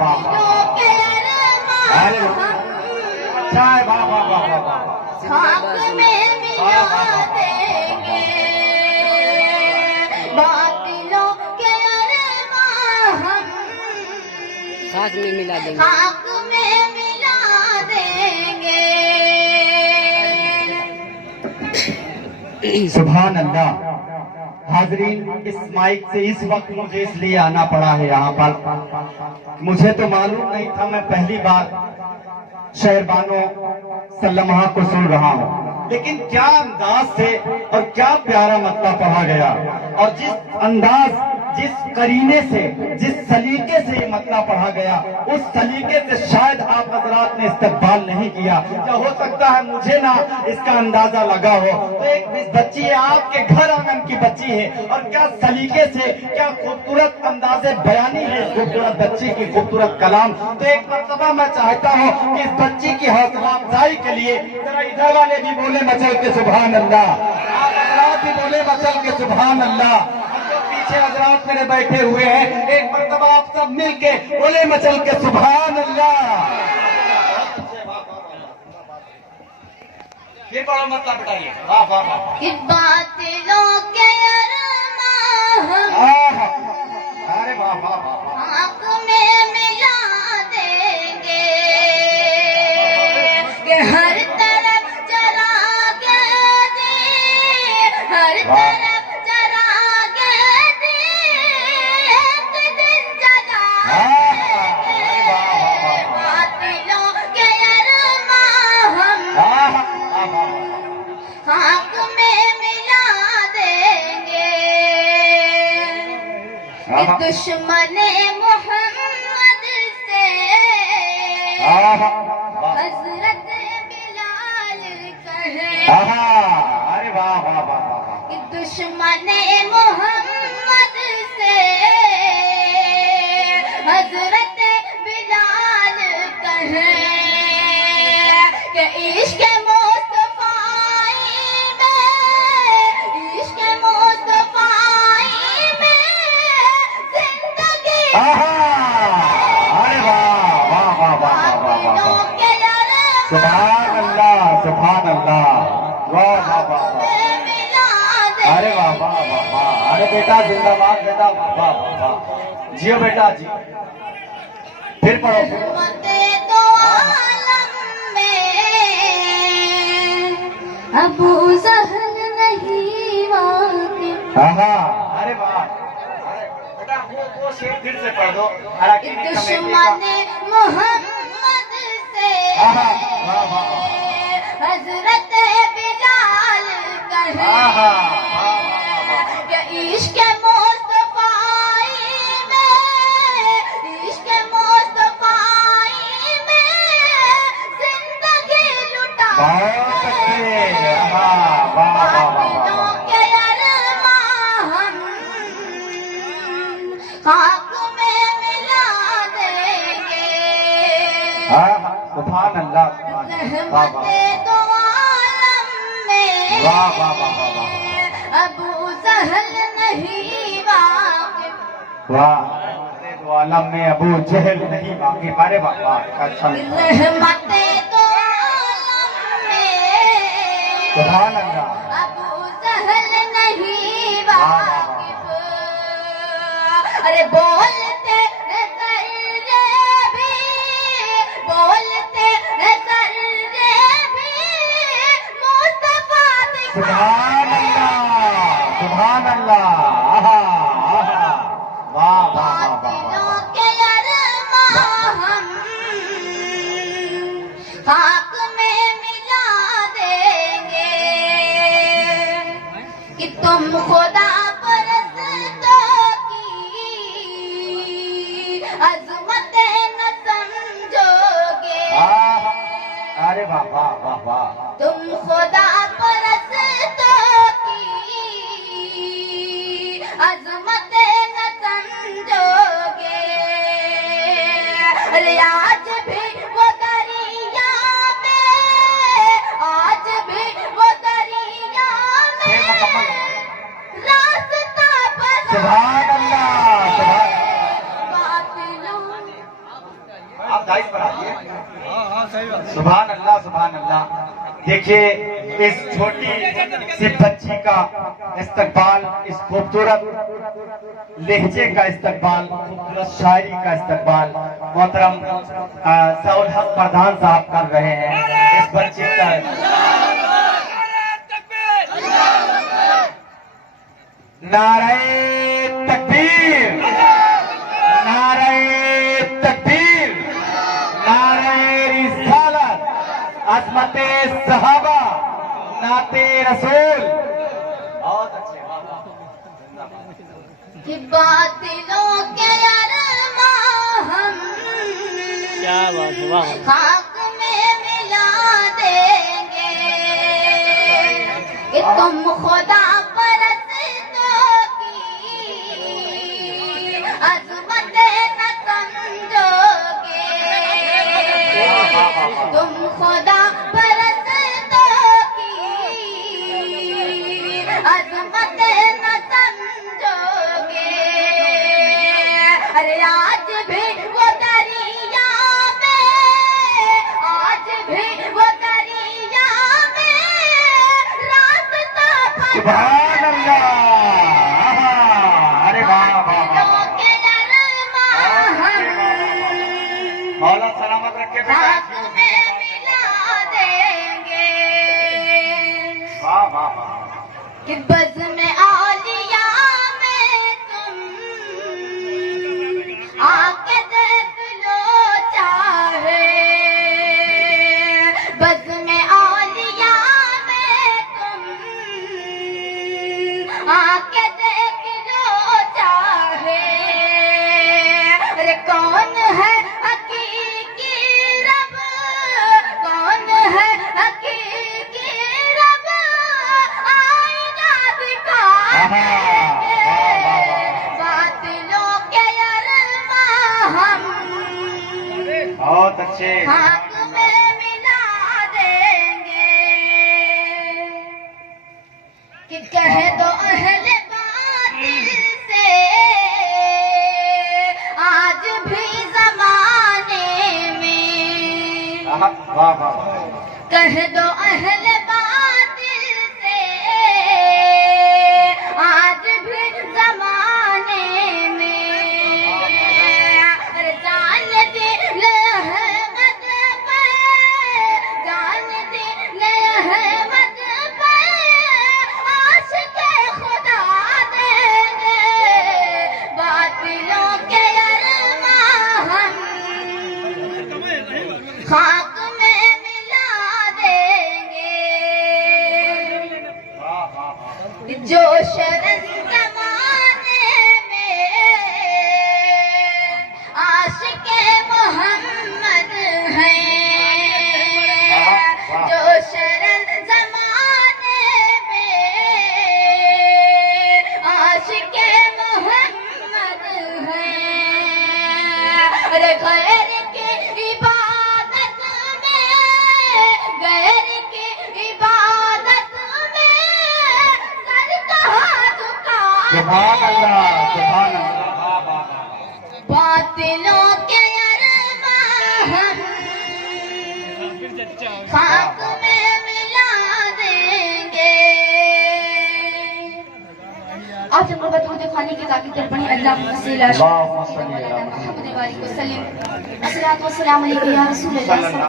वाह वाह अरे चाय वाह वाह वाह वाह खाक में मिला देंगे बातिलों के अरमां हम खाक में मिला देंगे खाक में मिला देंगे। सुभान अल्लाह। हाजरीन, इस माइक से इस वक्त मुझे इसलिए आना पड़ा है यहाँ पर, मुझे तो मालूम नहीं था, मैं पहली बार शेरबानो सल्लमहा को सुन रहा हूँ, लेकिन क्या अंदाज से और क्या प्यारा मतला पढ़ा गया, और जिस अंदाज, जिस करीने से, जिस सलीके से ये मतला पढ़ा गया, उस सलीके से शायद आप हजरात ने इस्तकबाल नहीं किया, या हो सकता है मुझे ना इसका अंदाजा लगा हो। तो एक बच्ची है, आपके घर आंगन की बच्ची है, और क्या सलीके से, क्या खूबसूरत अंदाजे बयानी है इस खूबसूरत बच्ची की, खूबसूरत कलाम। तो एक मरतबा मैं चाहता हूँ कि इस बच्ची की हौसला अफजाई के लिए जरा इधर वाले भी बोले मचल के सुभान अल्लाह, आप हजरात भी बोले मचल के सुभान अल्लाह, पीछे हजरात मेरे बैठे हुए हैं, एक मरतबा आप सब मिलके बोले मचल के सुभान अल्लाह। फिर बड़ा मतलब बताइए। वाह वाह वाह। कि बातिलों के अरमां हम अरे वाह वाह वाह। खाक में मिला देंगे कि हर तरफ चरागे दी, हर तरफ चरागे दी, एक दिन जलाएंगे बातिलों के अरमां हम खाक में मिला देंगे कि दुश्मने मोहम्मद से हजरत बिलाल कहे, अरे वाह वाह वाह वाह। कि दुश्मने मोहम्मद से हजरत बिलाल कहे कि इश्क सुभान अल्लाह, सुभान अल्लाह, वाह वाह वाह वाह, अरे वाह वाह वाह वाह, अरे बेटा जिंदाबाद बेटा, वाह वाह वाह, जियो बेटा जी। फिर पढ़ो। तो आलम में अबू जहल नहीं वाकिफ, अरे वाह, अरे बेटा वो शेर फिर से पढ़ दो। दुश्मने मोहम्मद से हजरत बिलाल कहे कि इश्क मुस्तफाई में, इश्क मुस्तफाई में जिंदगी लुटा बातिलों के अरमां हम खाक में मिला देंगे। सुभान अल्लाह, रहमते दो आलम में वाह वाह वाह वाह, अबू जहल नहीं वाकिफ, वाह, दो आलम में अबू जहल नहीं वाकिफ, अरे वाह वाह, अच्छा। रहमते दो आलम में सुभान अल्लाह, अबू जहल नहीं वाकिफ, अरे बोलते नजरे भी, बोलते नजरे भी मुस्तफा दिखा। सुभान अल्लाह, सुभान अल्लाह, वाह वाह वाह वाह। बातिलों के अरमां हम खाक में मिला देंगे कि तुम खुदा परस्तों की अजमत न समझोगे, अरे वाह वाह वाह वाह, तुम खुदा परस्तों की अजमत न समझोगे। अरे आज भी वो दरिया में, आज भी वो दरिया में रास्ता बना। सुभान अल्लाह, सुभान। बातिलों दाइस बढ़ाइए। सुभान अल्लाह सुभान अल्लाह। देखिए इस छोटी सी बच्ची का इस्तकबाल, इस खूबसूरत लहजे का इस्तकबाल, खूबसूरत शायरी का इस्तकबाल मोहतरम सऊद हक प्रधान साहब कर रहे हैं। इस बच्चे का नारे तकबीर, नारे तकबीर, नारे रिसालत, अज़मते सहाबा, नाते रसूल। बहुत अच्छे। कि बातिलों के अरमां हम क्या बात है, वाह। खाक में मिला देंगे कि तुम खुदा परस्तों की अज़मतें न समझोगे। तुम खुदा परस्तों की अज़मतें न समझोगे। अरे आज भी वो दरिया में, आज भी वो दरिया में रास्ता सुभान अल्लाह। अरे वाह वाह वाह। फलों के अरमां हम मौला सलामत रखे बेटा। रात में मिला देंगे वाह वाह वाह। कि बज़ में औलिया में तुम आके देख लो चाहे। बज़ में औलिया में तुम आके देख लो चाहे। अरे कौन है हकीकी रब, कौन है हकीकी रब, आईना दिखा देंगे। बातिलों के अरमां हम बहुत अच्छे। खाक में मिला देंगे। कि कह दो अहले बातिल से आज भी जमाने में, वाह वाह वाह। कह दो अहले बातिल से आज भी जमाने में। अरे जान दिल अहमद पे, जान दिल अहमद पे आशिक़े खुदा देंगे। बातिलों के अरमां हम खाक में मिला देंगे। वाह वाह वाह। जो शरण ज़माने में आशिक़े मोहम्मद हैं, जो शरण ज़माने में आशिक़े मोहम्मद हैं। अरे गैर की इबादत में, गैर की इबादत में सर कहाँ झुका सुभान अल्लाह सुभान अल्लाह। वाह वाह वाह। बातिलों के अरमां हम खाक में मिला देंगे। आप जब गुर्बत को दिखाने की ताकि कर पड़ी अल्लाह अल्लाहुम्मा सल्ली अला मुहम्मद व सल्लिम। अस्सलातु वस्सलामु अलैका या रसूल अल्लाह।